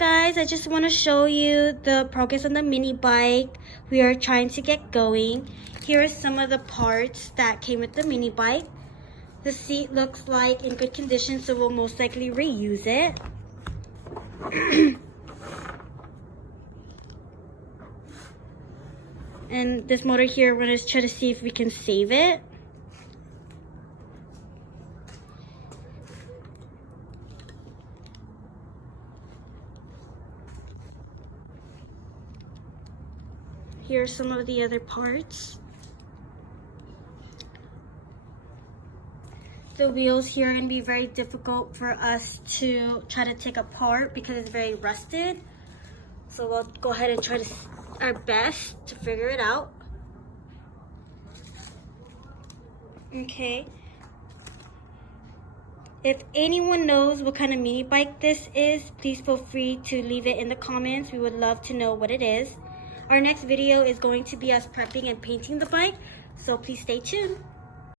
guys, I just want to show you the progress on the mini bike. We are trying to get going. Here are some of the parts that came with the mini bike. The seat looks like in good condition, so we'll most likely reuse it. And this motor here, we're going to try to see if we can save it. Here are some of the other parts. The wheels here are going to be very difficult for us to try to take apart because it's very rusted. So we'll go ahead and try to our best to figure it out. Okay. If anyone knows what kind of mini bike this is, please feel free to leave it in the comments. We would love to know what it is. Our next video is going to be us prepping and painting the bike, so please stay tuned.